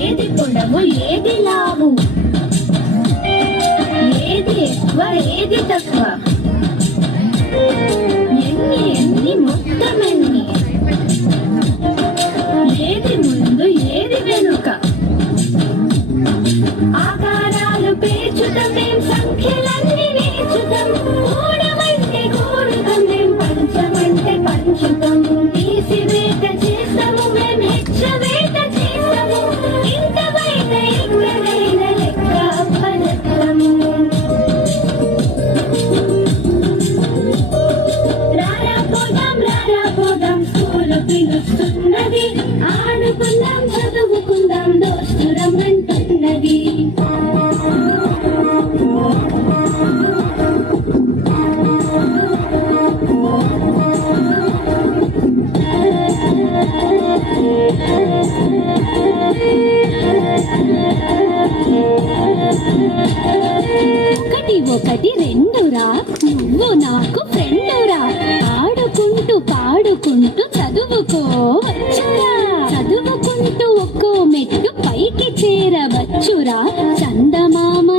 ఏది పొడవు ఏది లావు, ఏది ఎక్కువ ఏది తక్కువ, ఎన్ని ఎన్ని మొత్తం ఎన్ని, ఏది ముందు ఏది వెనుక, ఆకారాలు పేర్చుతాం మేం సంఖ్యలన్నీ నేర్చుతాం, కూడమంటే కూడుతాం మేం పంచమంటే పంచుతాం, తీసివేత చేస్తాము మేం హెచ్చవేత చేస్తాము, ఇంత బయట ఎక్కడైనా లెక్క పలకము. రారా పోదాం స్కూలు పిలుస్తున్నది, ఆడుకుందాం చదువుకుందాం దోస్తురం అంటున్నది. ఒకటి ఒకటి రెండురా, నువ్వు నాకు ఫ్రెండురా, ఆడుకుంటూ పాడుకుంటూ చదువుకోవచ్చురా, చదువుకుంటూ ఒక్కో మెట్టు పైకి చేరవచ్చురా, చందమామ